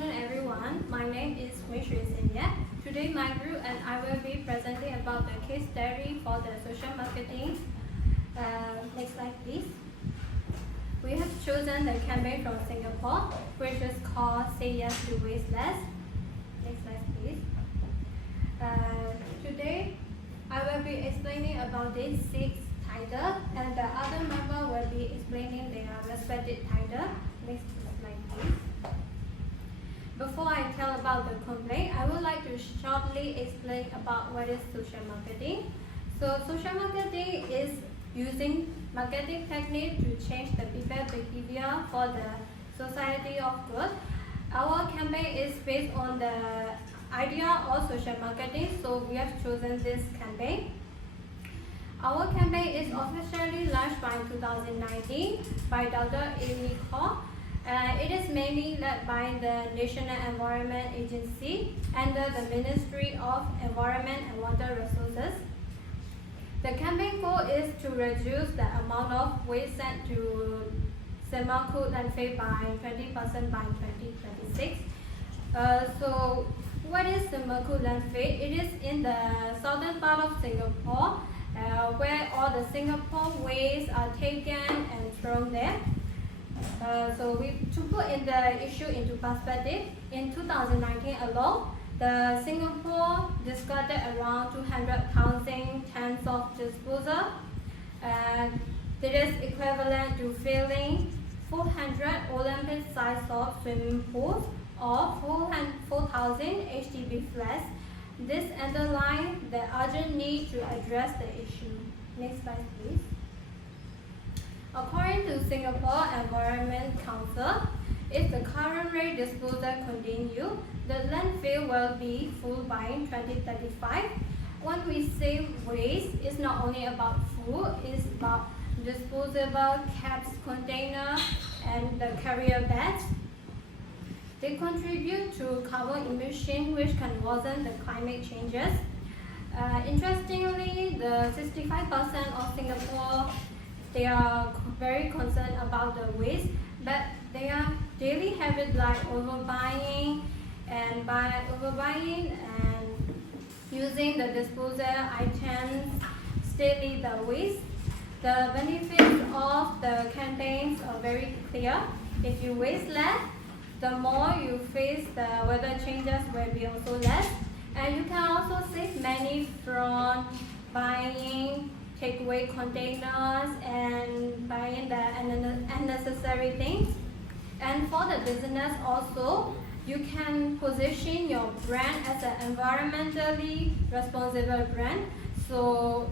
afternoon, everyone. My name is Myat. Today, my group and I will be presenting about the case study for the social marketing. Next slide, please. We have chosen the campaign from Singapore, which is called Say Yes to Waste Less. Next slide, please. Today, I will be explaining about these 6 titles, and the other member will be explaining their respective title. Next slide, please. Before I tell about the complaint, I would like to shortly explain about what is social marketing. So social marketing is using marketing technique to change the people's behavior for the society of good. Our campaign is based on the idea of social marketing, so we have chosen this campaign. Our campaign is officially launched by 2019 by Dr. Amy Kaur. It is mainly led by the National Environment Agency under the Ministry of Environment and Water Resources. The campaign goal is to reduce the amount of waste sent to semi-cooled landfill by 20% by 2026. So what is semi-cooled landfill? It is in the southern part of Singapore where all the Singapore waste are taken and thrown there. To put in the issue into perspective, in 2019 alone, the Singapore discarded around 200,000 tons of disposal. That is equivalent to filling 400 Olympic-sized swimming pools or 4,000 HDB flats. This underlines the urgent need to address the issue. Next slide, please. According to Singapore Environment Council, if the current rate disposal continue, the landfill will be full by 2035. When we say waste, it's not only about food, it's about disposable caps, container, and the carrier bags. They contribute to carbon emission, which can worsen the climate changes. Interestingly, the 65% of Singapore, they are very concerned about the waste, but their daily habit like overbuying and using the disposal items still lead the waste. The benefits of the campaigns are very clear. If you waste less, the more you face the weather changes will be also less, and you can also save money from buying takeaway containers and buying the unnecessary things. And for the business also, you can position your brand as an environmentally responsible brand. So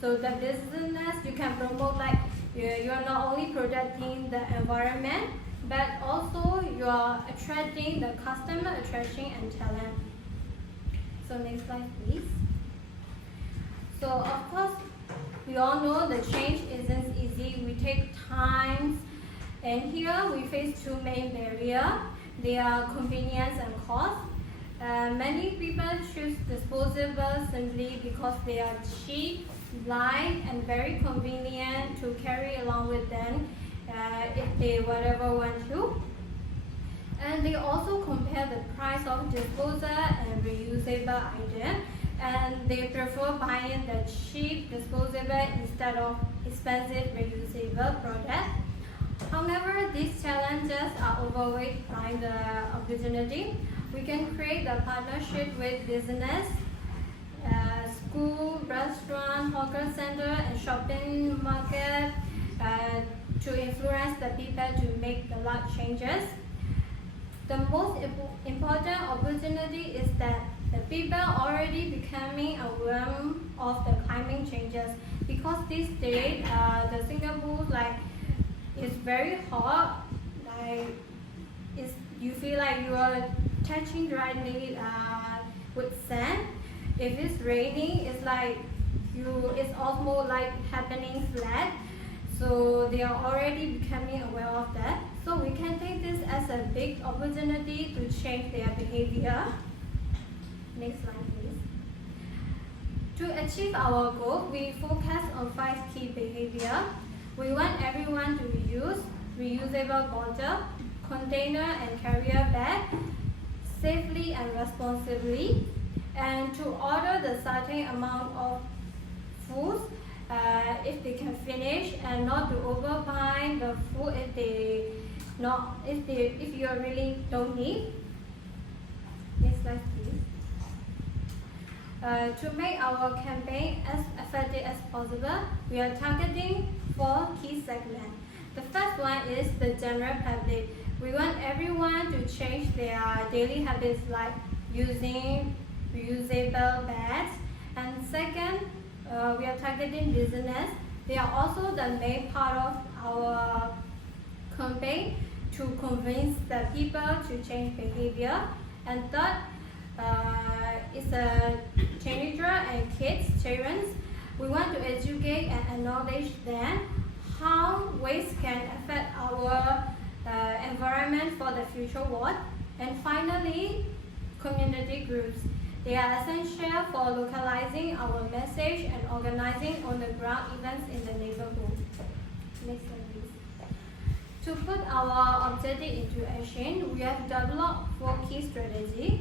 the business, you can promote like you are not only protecting the environment, but also you are attracting the customer, attraction and talent. So next slide, please. So of course, we all know the change isn't easy. We take time, and here we face 2 main barriers. They are convenience and cost. Many people choose disposable simply because they are cheap, light, and very convenient to carry along with them if they whatever want to. And they also compare the price of disposable and reusable items, and they prefer buying the cheap disposable instead of expensive reusable product. However, these challenges are overweighted by the opportunity. We can create a partnership with business, school, restaurant, hawker center, and shopping market to influence the people to make the large changes. The most important opportunity is that the people already becoming aware of the climate changes, because these days the Singapore is very hot. You feel like you are touching directly with sand. If it's raining, it's almost like happening flat. So they are already becoming aware of that. So we can take this as a big opportunity to change their behavior. Next slide, please. To achieve our goal, we focus on 5 key behaviors. We want everyone to use reusable bottle, container container and carrier bag safely and responsibly, and to order the certain amount of food if they can finish, and not to overbuy the food if you really don't need. Next slide, please. To make our campaign as effective as possible, we are targeting 4 key segments. The first one is the general public. We want everyone to change their daily habits like using reusable bags. And second, we are targeting business. They are also the main part of our campaign to convince the people to change behavior. And third, is a teenager and kids, children. We want to educate and acknowledge them how waste can affect our environment for the future world. And finally, community groups. They are essential for localizing our message and organizing on the ground events in the neighborhood. Next slide, please. To put our objective into action, we have developed 4 key strategies.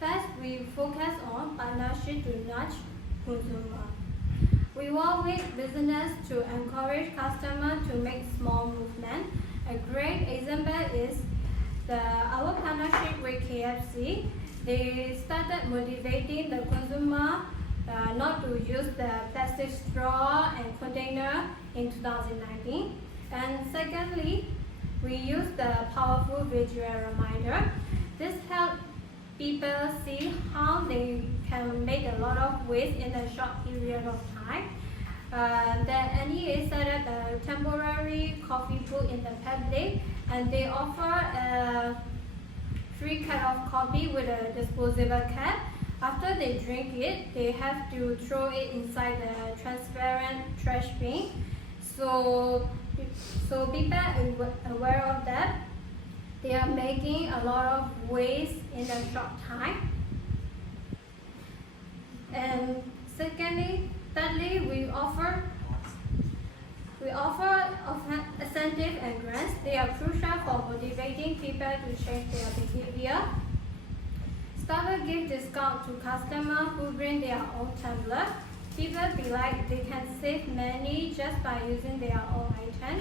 First, we focus on partnership to nudge consumers. We work with business to encourage customers to make small movements. A great example is our partnership with KFC. They started motivating the consumer not to use the plastic straw and container in 2019. And secondly, we use the powerful visual reminder. This helps people see how they can make a lot of waste in a short period of time. The NEA set up a temporary coffee booth in the public, and they offer a free cup of coffee with a disposable cap. After they drink it, they have to throw it inside the transparent trash bin. So people are aware of that. They are making a lot of waste in a short time. And thirdly, we offer incentives and grants. They are crucial for motivating people to change their behavior. Starbucks gives discount to customers who bring their own tumbler. People feel like they can save money just by using their own item.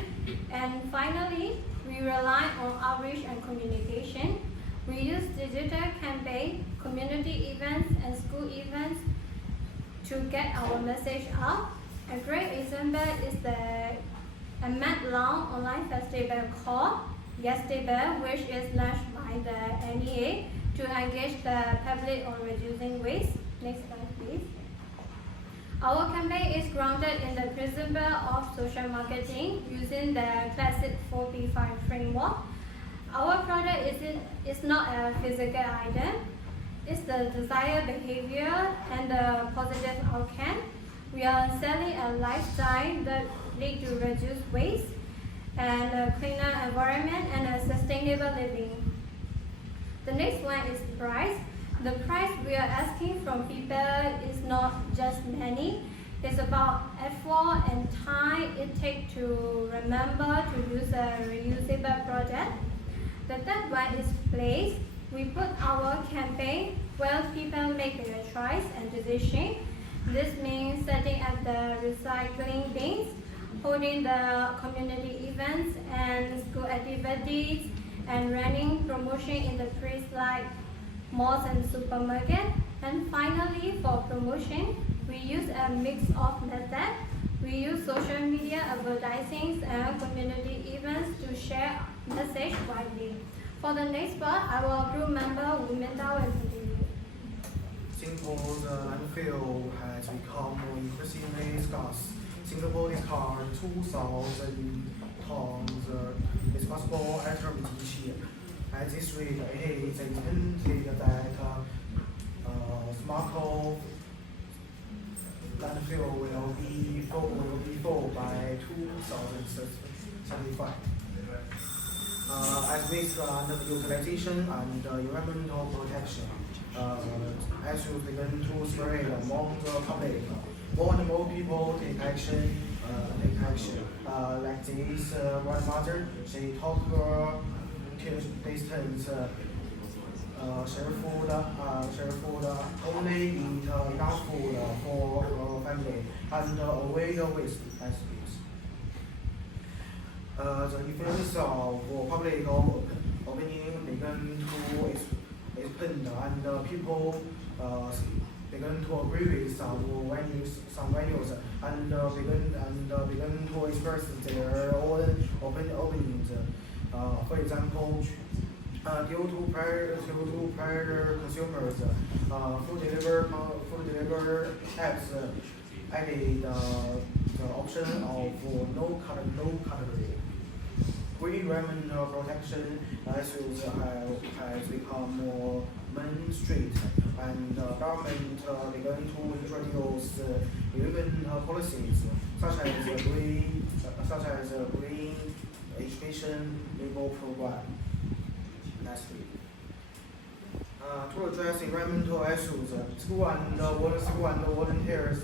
And finally, we rely on outreach and communication. We use digital campaigns, community events, and school events to get our message out. A great example is the MN6070SR online festival called Yesterday, which is launched by the NEA to engage the public on reducing waste. Next slide, please. Our campaign is grounded in the principle of social marketing using the classic 4P5 framework. Our product is not a physical item. It's the desired behavior and the positive outcome. We are selling a lifestyle that leads to reduced waste and a cleaner environment and a sustainable living. The next one is price. The price we are asking from people is not just money. It's about effort and time it takes to remember to use a reusable product. The third one is place. We put our campaign where people make their choice and decision. This means setting up the recycling bins, holding the community events and school activities, and running promotion in the place like malls and supermarkets. And finally, for promotion, we use a mix of methods. We use social media advertising and community events to share message widely. For the next part, our group member MingDa will continue. Singapore's landfill has become increasingly scarce. Singapore discards 2,000 tons disposable items each year. At this rate, it is intended that Smartco landfill will be full by 2035. As with utilization and environmental protection, as we begin to spread among the public, more and more people take action. Like this grandmother, she taught her distance, share food, only eat enough food for family, and avoid waste. The influence of public opinion began to expand, and people began to agree with some values, and began to express their own opinions. For example, due to prior consumers, food deliver apps added the option of no calorie. Green environment protection issues has become more mainstream, and government began to introduce even policies such as green education label program. Lastly, to address environmental issues, school and volunteers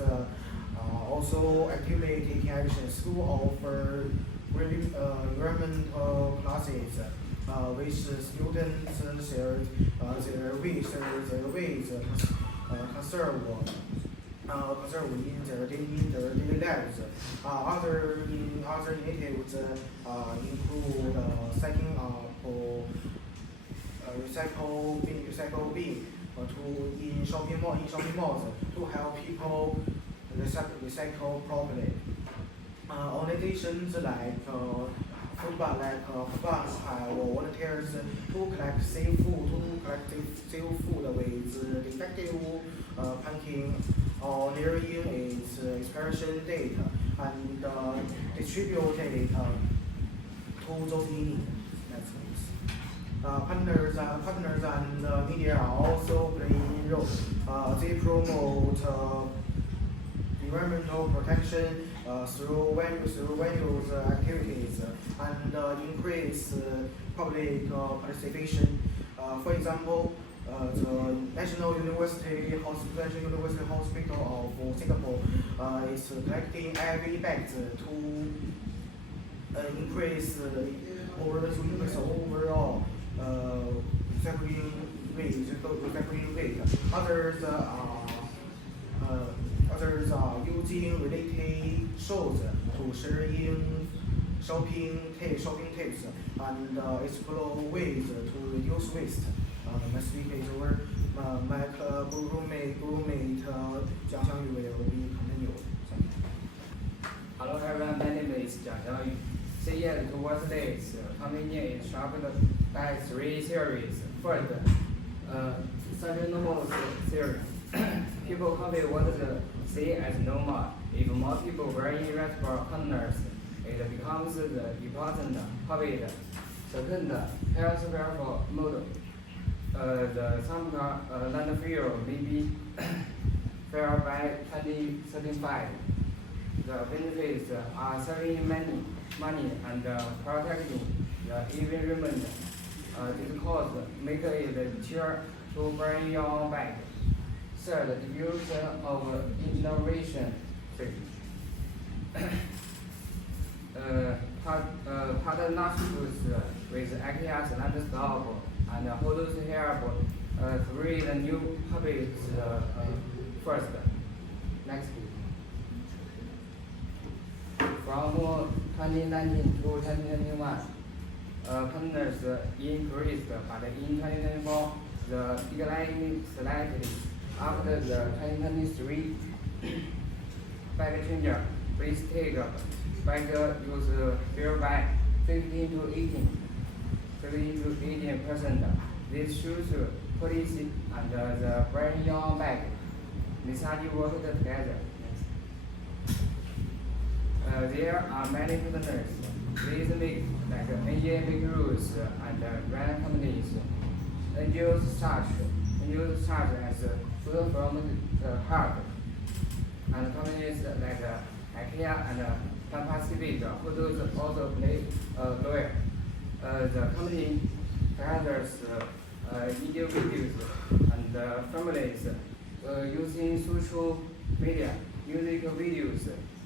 also actively taking action. School offer environmental classes, which students share their ways conserve in their daily lives. Other initiatives include setting up recycle bin in shopping malls to help people recycle properly. Organizations like food banks have volunteers to collect safe food with defective packing nearing its expiration date, and distribute it to those in need. Partners and media also play a role. They promote environmental protection through venues activities, and increase public participation. For example, the National University Hospital of Singapore is collecting every bag to increase overall recycling rate. Others are using related shows to share in shopping tips and explore ways to reduce waste. My speaker is over. My roommate Jiang will be continued. Hello everyone, my name is Jiang. Say yes to what's this. Convenient is sharpened by 3 theories. First, such normal theory. People copy what they see as normal. If more people wear reusable containers, it becomes the important habit. Second, health-wearable model. The some landfill may be fair by 2035. The benefits are saving money and protecting the environment. This cost make it cheaper to burn your bag. Third, the use of innovation. Partnerships with IKEA's land stop and Hodos help create new habits first. Next. From 2019 to 2021, partners increased, but in 2024, the decline slightly. After the 2023 bag changer, please take bag use fair by 15 to 18%. This shows policy and the burn your bag. These are work together. There are many partners. Please make like NGA make rules and brand companies. NGOs such as food from the heart, and companies like IKEA and Pan Pacific who also play a role. The company gathers individuals and families using social media, music videos,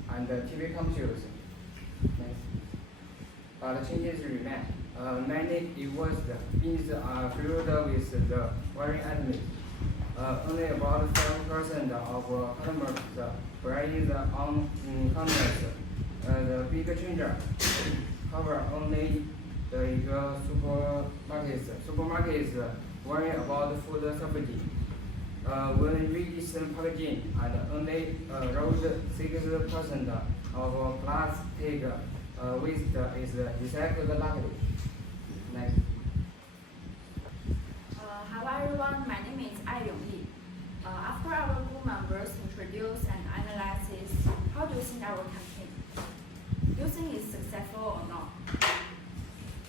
and TV commercials. But changes remain. many divorced beings are filled with the foreign enemies. Only about 5% of customers brings on commerce. The big changer cover only the supermarkets. Supermarkets worry about food safety. When we listen packaging and only around 6% of plastic waste is recycled luckily. Next. Hello everyone, my name is YongYi. After our group members introduce and analysis, how do you think our campaign? Do you think it's successful or not?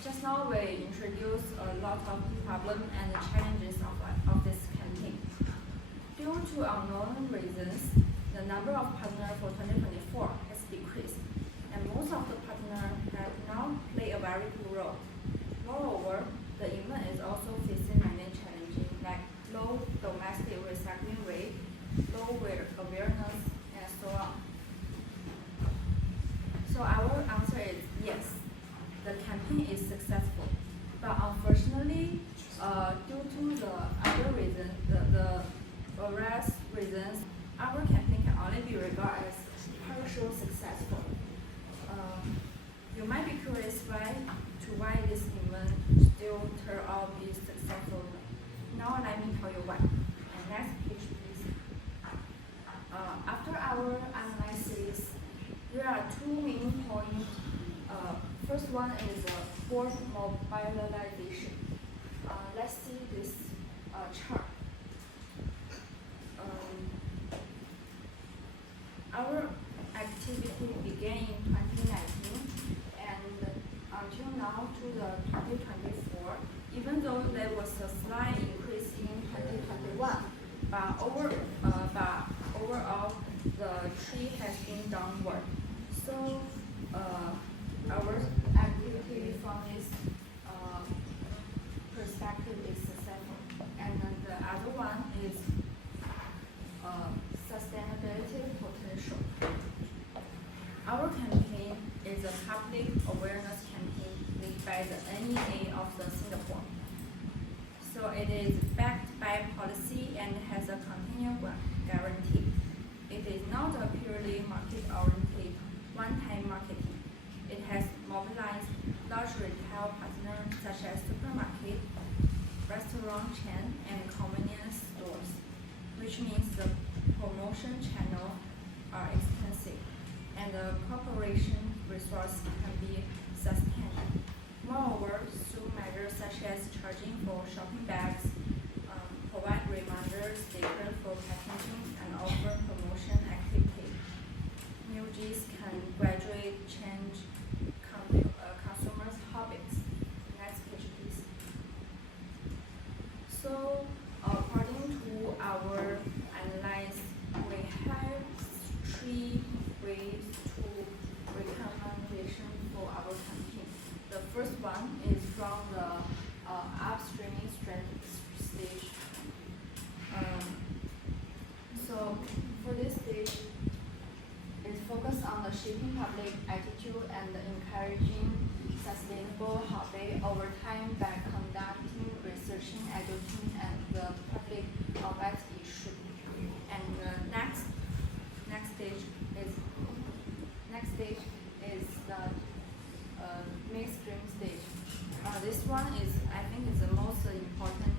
Just now we introduced a lot of problems and challenges of this campaign. Due to unknown reasons, the number of partners for 2024 has decreased, and most of the partners have now played a very cool role. Moreover, the event is also facing many challenges like low domestic recycling rate, low awareness, and so on. So our answer is yes, the campaign is successful, but unfortunately, due to the other reasons, the various reasons, our campaign can only be regarded as partial successful. You might be curious why this event still turned out to be successful. Now let me tell you why. And next page, please. After our analysis, there are two main points. First one is port mobilization. Let's see this chart. Our activity began in 2019 and until now to the 2024, even though there was a slight increase in 2021, but overall the trend has been downward. So our activity from this perspective is successful. And then the other one is sustainability potential. Our campaign is a public awareness campaign led by the NEA of the Singapore. So it is backed by policy and has a continuous guarantee. It is not a purely market-oriented one-time marketing. It has mobilized large retail partners such as supermarket, restaurant chain, and convenience stores, which means the promotion channels are extensive and the corporation resource can be sustained. Moreover, through measures such as charging for shopping bags, provide reminders, stickers for packaging, and offer promotion activity, MingDa can gradually change consumers' habits. Next page, please. So, according to our analysis, we have three ways to recommendation for our campaign. The first one is from the upstreaming stage. So for this stage, it's focused on the shaping public attitude and encouraging sustainable habit over time by conducting research, educating, and the public about issue. And the next stage is the mainstream stage. This one is, I think, is the most important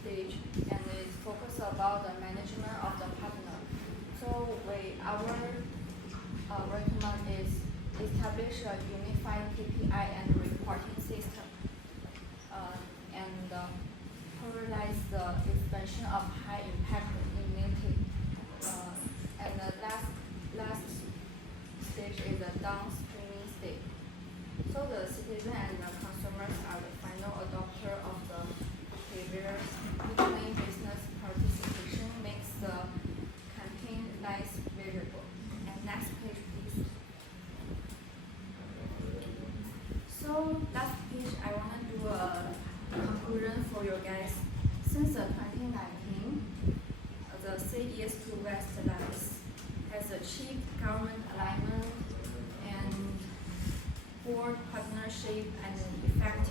stage, and it's focused about the management of the partner. So our recommend is establish a unified KPI and reporting system, and prioritize the expansion of high impact initiative. And the last stage is the downstreaming stage. So the citizen and the consumers are the final adopter of the behaviors, which means business participation makes the campaign less visible. And next page, please. So last page, I want to do a conclusion for you guys. Since the 2019, the CDS to West Alliance has achieved government alignment and board partnership and effective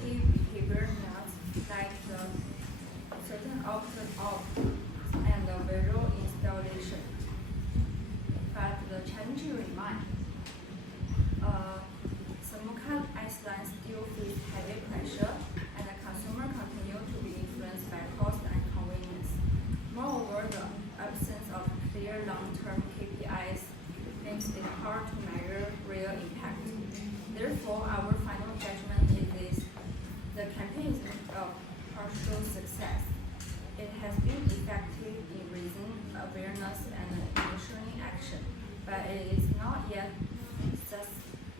effective in raising awareness and ensuring action, but it is not yet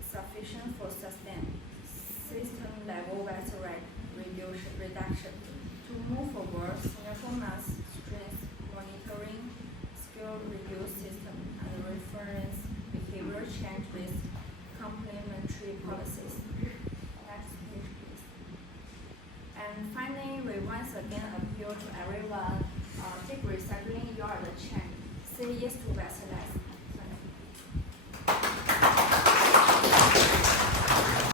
sufficient for sustained system-level waste reduction. To move forward, Singapore must strengthen monitoring, skill review system, and reference behavior change with complementary policies. Next page, please. And finally, we once again appeal to everyone, take recycling, you are the change. Say yes to waste less.